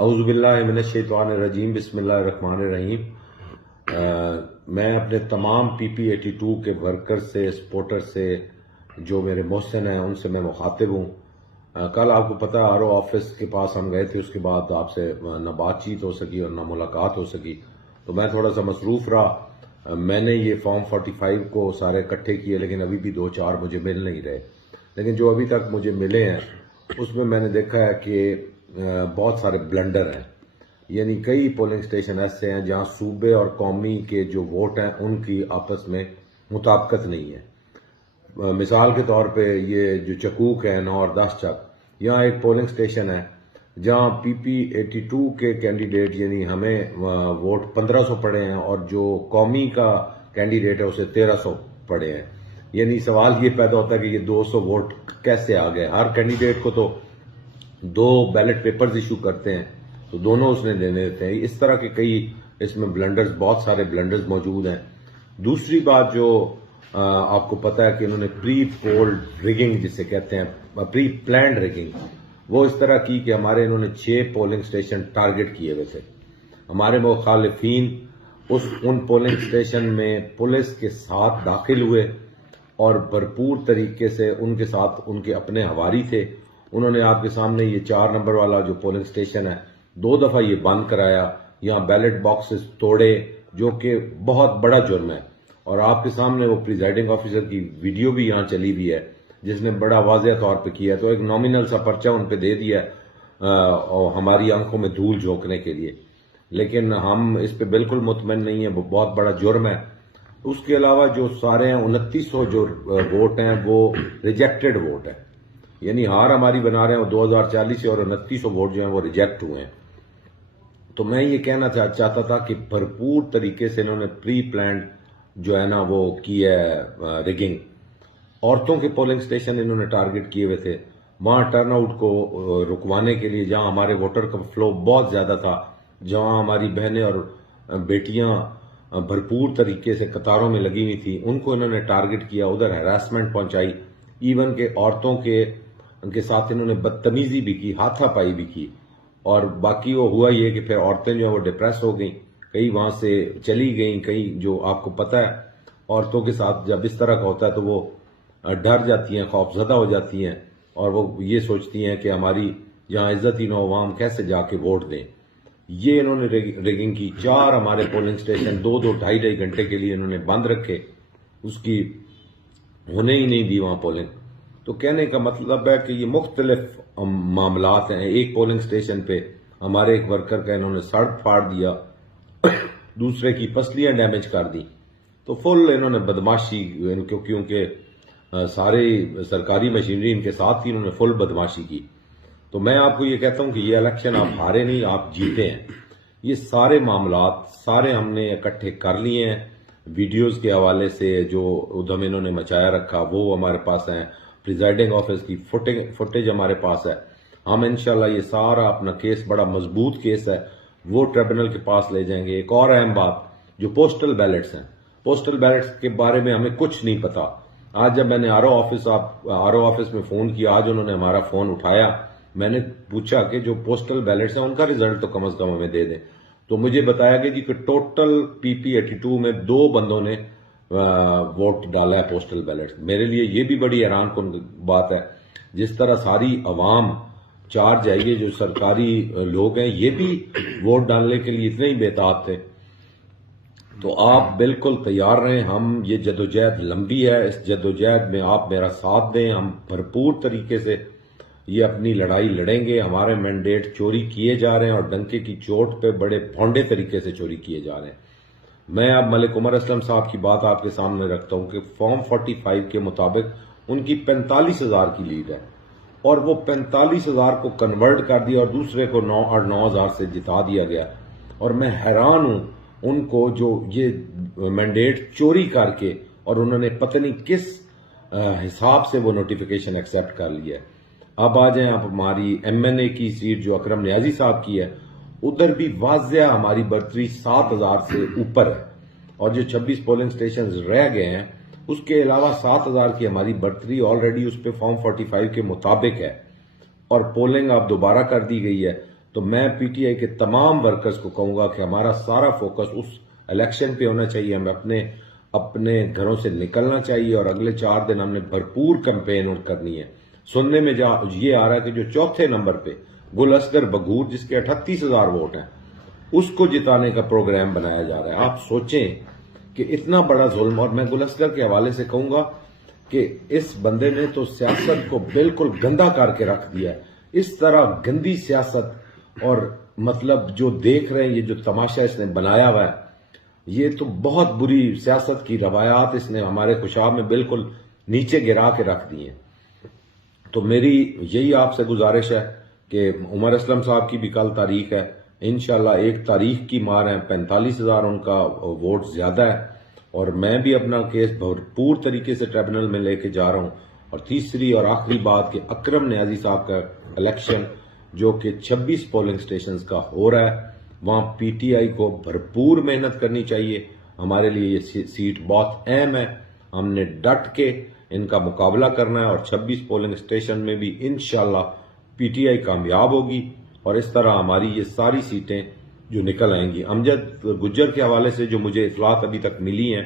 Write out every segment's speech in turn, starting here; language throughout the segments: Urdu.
اعوذ باللہ من الشیطان الرجیم، بسم اللہ الرحمن الرحیم۔ میں اپنے تمام PP82 کے ورکر سے، سپورٹر سے، جو میرے محسن ہیں، ان سے میں مخاطب ہوں۔ کل آپ کو پتہ RO آفس کے پاس ہم گئے تھے، اس کے بعد آپ سے نہ بات چیت ہو سکی اور نہ ملاقات ہو سکی، تو میں تھوڑا سا مصروف رہا۔ میں نے یہ فارم 45 کو سارے اکٹھے کیے، لیکن ابھی بھی 2-4 مجھے مل نہیں رہے۔ لیکن جو ابھی تک مجھے ملے ہیں اس میں نے دیکھا ہے کہ بہت سارے بلنڈر ہیں، یعنی کئی پولنگ سٹیشن ایسے ہیں جہاں صوبے اور قومی کے جو ووٹ ہیں ان کی آپس میں مطابقت نہیں ہے۔ مثال کے طور پہ یہ جو چکوک ہے 9 اور 10 چک، یہاں ایک پولنگ سٹیشن ہے جہاں PP82 کے کینڈیڈیٹ یعنی ہمیں ووٹ 1500 پڑے ہیں اور جو قومی کا کینڈیڈیٹ ہے اسے 1300 پڑے ہیں۔ یعنی سوال یہ پیدا ہوتا ہے کہ یہ 200 ووٹ کیسے آ گئے؟ ہر کینڈیڈیٹ کو تو 2 بیلٹ پیپرز ایشو کرتے ہیں، تو دونوں اس نے دینے دیتے ہیں۔ اس طرح کے کئی اس میں بلنڈرز، بہت سارے بلنڈرز موجود ہیں۔ دوسری بات جو آپ کو پتہ ہے کہ انہوں نے پری پول ریگنگ جسے کہتے ہیں، پری پلانڈ ریگنگ، وہ اس طرح کی کہ ہمارے انہوں نے 6 پولنگ سٹیشن ٹارگٹ کیے ہوئے تھے۔ ہمارے مخالفین ان پولنگ سٹیشن میں پولیس کے ساتھ داخل ہوئے اور بھرپور طریقے سے ان کے ساتھ ان کے اپنے ہواری تھے۔ انہوں نے آپ کے سامنے یہ 4 نمبر والا جو پولنگ سٹیشن ہے 2 دفعہ یہ بند کرایا، یہاں بیلٹ باکسز توڑے، جو کہ بہت بڑا جرم ہے۔ اور آپ کے سامنے وہ پریزائڈنگ آفیسر کی ویڈیو بھی یہاں چلی ہوئی ہے جس نے بڑا واضح طور پہ کیا ہے، تو ایک نامینل سا پرچہ ان پہ دے دیا اور ہماری آنکھوں میں دھول جھونکنے کے لیے، لیکن ہم اس پہ بالکل مطمئن نہیں ہیں، وہ بہت بڑا جرم ہے۔ اس کے علاوہ جو سارے ہیں 2900 جو ووٹ ہیں وہ ریجیکٹڈ ووٹ ہیں، یعنی ہار ہماری بنا رہے ہیں وہ 2040 سے، اور 2900 ووٹ جو ہیں وہ ریجیکٹ ہوئے ہیں۔ تو میں یہ کہنا چاہتا تھا کہ بھرپور طریقے سے انہوں نے پری پلانڈ جو ہے نا وہ کی ہے ریگنگ۔ عورتوں کے پولنگ سٹیشن انہوں نے ٹارگٹ کیے ہوئے تھے، وہاں ٹرن آؤٹ کو رکوانے کے لیے، جہاں ہمارے ووٹر کا فلو بہت زیادہ تھا، جہاں ہماری بہنیں اور بیٹیاں بھرپور طریقے سے قطاروں میں لگی ہوئی تھی، ان کو انہوں نے ٹارگٹ کیا، ادھر ہراسمنٹ پہنچائی، ایون کہ عورتوں کے ساتھ انہوں نے بدتمیزی بھی کی، ہاتھا پائی بھی کی۔ اور باقی وہ ہوا یہ کہ پھر عورتیں جو ہیں وہ ڈپریس ہو گئیں، کئی وہاں سے چلی گئیں، کئی جو آپ کو پتہ ہے عورتوں کے ساتھ جب اس طرح کا ہوتا ہے تو وہ ڈر جاتی ہیں، خوف زدہ ہو جاتی ہیں، اور وہ یہ سوچتی ہیں کہ ہماری جہاں عزت ہی نہ ہو وہاں ہم کیسے جا کے ووٹ دیں۔ یہ انہوں نے ریگنگ کی۔ 4 ہمارے پولنگ سٹیشن 2-2 ڈھائی گھنٹے کے لیے انہوں نے بند رکھے، اس کی ہونے ہی نہیں دی وہاں پولنگ۔ تو کہنے کا مطلب ہے کہ یہ مختلف معاملات ہیں۔ ایک پولنگ سٹیشن پہ ہمارے ایک ورکر کا انہوں نے سڑ پھاڑ دیا، دوسرے کی پسلیاں ڈیمیج کر دی، تو فل انہوں نے بدماشی، کیونکہ سارے سرکاری مشینری ان کے ساتھ تھی، انہوں نے فل بدماشی کی۔ تو میں آپ کو یہ کہتا ہوں کہ یہ الیکشن آپ ہارے نہیں، آپ جیتے ہیں۔ یہ سارے معاملات سارے ہم نے اکٹھے کر لیے ہیں، ویڈیوز کے حوالے سے جو ادھم انہوں نے مچایا رکھا وہ ہمارے پاس ہیں، پریزائڈنگ آفس کی فوٹیج ہمارے پاس ہے۔ ہم انشاءاللہ یہ سارا اپنا کیس، بڑا مضبوط کیس ہے، وہ ٹریبونل کے پاس لے جائیں گے۔ ایک اور اہم بات، جو پوسٹل بیلٹس ہیں، پوسٹل بیلٹس کے بارے میں ہمیں کچھ نہیں پتا۔ آج جب میں نے RO آفس میں فون کیا، آج انہوں نے ہمارا فون اٹھایا، میں نے پوچھا کہ جو پوسٹل بیلٹس ہیں ان کا ریزلٹ تو کم از کم ہمیں دے دیں، تو مجھے بتایا گیا کہ ٹوٹل PP82 میں 2 بندوں نے ووٹ ڈالا ہے پوسٹل بیلٹ۔ میرے لیے یہ بھی بڑی حیران کن بات ہے، جس طرح ساری عوام چارج ہے، یہ جو سرکاری لوگ ہیں یہ بھی ووٹ ڈالنے کے لیے اتنے ہی بےتاب تھے۔ تو آپ بالکل تیار رہیں، ہم یہ جدوجہد لمبی ہے، اس جدوجہد میں آپ میرا ساتھ دیں، ہم بھرپور طریقے سے یہ اپنی لڑائی لڑیں گے۔ ہمارے مینڈیٹ چوری کیے جا رہے ہیں اور ڈنکے کی چوٹ پہ بڑے بھونڈے طریقے سے چوری کیے جا رہے ہیں۔ میں اب ملک عمر اسلم صاحب کی بات آپ کے سامنے رکھتا ہوں کہ فارم 45 کے مطابق ان کی 45,000 کی لیڈ ہے، اور وہ 45,000 کو کنورٹ کر دیا اور دوسرے کو 9,000 سے جتا دیا گیا۔ اور میں حیران ہوں ان کو جو یہ مینڈیٹ چوری کر کے، اور انہوں نے پتہ نہیں کس حساب سے وہ نوٹیفیکیشن ایکسیپٹ کر لیا ہے۔ اب آ جائیں آپ ہماری MNA کی سیٹ جو اکرم نیازی صاحب کی ہے، ادھر بھی واضح ہماری برتری 7,000 سے اوپر ہے، اور جو 26 پولنگ سٹیشنز رہ گئے ہیں اس کے علاوہ 7,000 کی ہماری برتری آلریڈی اس پہ فارم 45 کے مطابق ہے، اور پولنگ اب دوبارہ کر دی گئی ہے۔ تو میں پی ٹی آئی کے تمام ورکرز کو کہوں گا کہ ہمارا سارا فوکس اس الیکشن پہ ہونا چاہیے. ہمیں اپنے گھروں سے نکلنا چاہیے اور اگلے 4 دن ہم نے بھرپور کمپین کرنی ہے. سننے میں یہ آ رہا ہے کہ جو چوتھے نمبر پہ گل اصغر بگور جس کے 38,000 ووٹ ہیں اس کو جتانے کا پروگرام بنایا جا رہا ہے. آپ سوچیں کہ اتنا بڑا ظلم. اور میں گل اصغر کے حوالے سے کہوں گا کہ اس بندے نے تو سیاست کو بالکل گندا کر کے رکھ دیا ہے. اس طرح گندی سیاست اور مطلب جو دیکھ رہے ہیں یہ جو تماشا اس نے بنایا ہوا ہے یہ تو بہت بری سیاست کی روایات اس نے ہمارے خوشاب میں بالکل نیچے گرا کے رکھ دی ہیں. تو میری یہی آپ سے گزارش ہے کہ عمر اسلم صاحب کی بھی کل تاریخ ہے. انشاءاللہ 1 تاریخ کی مار ہے. 45,000 ان کا ووٹ زیادہ ہے اور میں بھی اپنا کیس بھرپور طریقے سے ٹریبونل میں لے کے جا رہا ہوں. اور تیسری اور آخری بات کہ اکرم نیازی صاحب کا الیکشن جو کہ 26 پولنگ سٹیشنز کا ہو رہا ہے وہاں پی ٹی آئی کو بھرپور محنت کرنی چاہیے. ہمارے لیے یہ سیٹ بہت اہم ہے. ہم نے ڈٹ کے ان کا مقابلہ کرنا ہے اور 26 پولنگ سٹیشن میں بھی انشاءاللہ پی ٹی آئی کامیاب ہوگی اور اس طرح ہماری یہ ساری سیٹیں جو نکل آئیں گی. امجد گجر کے حوالے سے جو مجھے اطلاعات ابھی تک ملی ہیں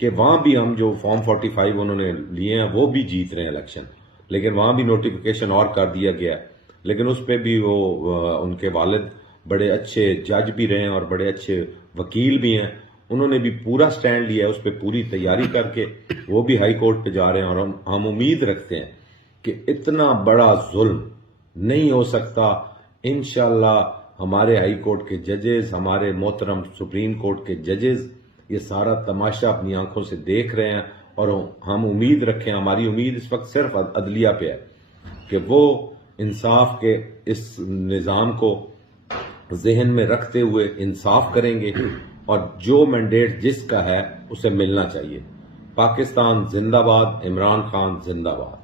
کہ وہاں بھی ہم جو فارم 45 انہوں نے لیے ہیں وہ بھی جیت رہے ہیں الیکشن, لیکن وہاں بھی نوٹیفیکیشن اور کر دیا گیا ہے. لیکن اس پہ بھی وہ ان کے والد بڑے اچھے جج بھی رہے ہیں اور بڑے اچھے وکیل بھی ہیں. انہوں نے بھی پورا سٹینڈ لیا ہے, اس پہ پوری تیاری کر کے وہ بھی ہائی کورٹ پہ جا رہے ہیں. اور ہم امید رکھتے ہیں کہ اتنا بڑا ظلم نہیں ہو سکتا. انشاءاللہ ہمارے ہائی کورٹ کے ججز, ہمارے محترم سپریم کورٹ کے ججز یہ سارا تماشا اپنی آنکھوں سے دیکھ رہے ہیں اور ہم امید رکھیں, ہماری امید اس وقت صرف عدلیہ پہ ہے کہ وہ انصاف کے اس نظام کو ذہن میں رکھتے ہوئے انصاف کریں گے اور جو مینڈیٹ جس کا ہے اسے ملنا چاہیے. پاکستان زندہ باد, عمران خان زندہ باد.